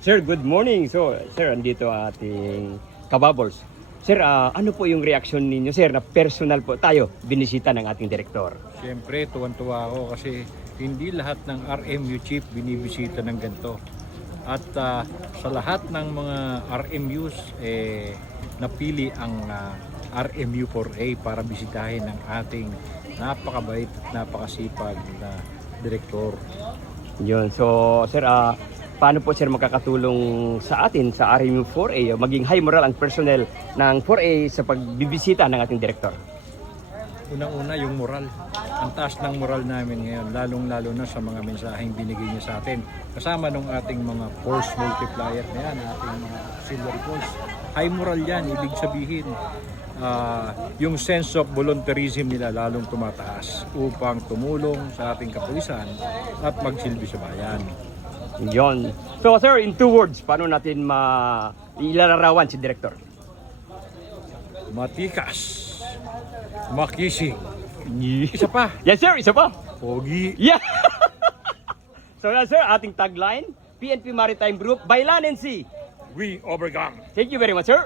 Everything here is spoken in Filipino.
Sir, good morning. So, sir, andito ang ating kababols. Sir, ano po yung reaksyon ninyo, sir, na personal po tayo binisita ng ating direktor? Siyempre, tuwan-tuwa ako kasi hindi lahat ng RMU chief binibisita ng ganito. At sa lahat ng mga RMUs, napili ang RMU 4A para bisitahin ng ating napakabait at napakasipag na direktor. Yun. So, sir, paano po, sir, makakatulong sa atin sa RMU 4A maging high moral ang personnel ng 4A sa pagbibisita ng ating direktor? Unang-una yung moral. Ang taas ng moral namin ngayon, lalong-lalo na sa mga mensaheng binigay niya sa atin. Kasama nung ating mga force multiplier na yan, ating mga silver force. High moral yan, ibig sabihin, yung sense of volunteerism nila lalong tumataas upang tumulong sa ating kapulisan at magsilbi sa bayan. Yon. So, sir, in 2 words, paano natin ilalarawan si direktor? Matikas, makising, isa pa, Yes, sir, isa pa. pogi. Yeah. So, sir, ating tagline, PNP Maritime Group, Baylan NC. We overcome. Thank you very much, sir.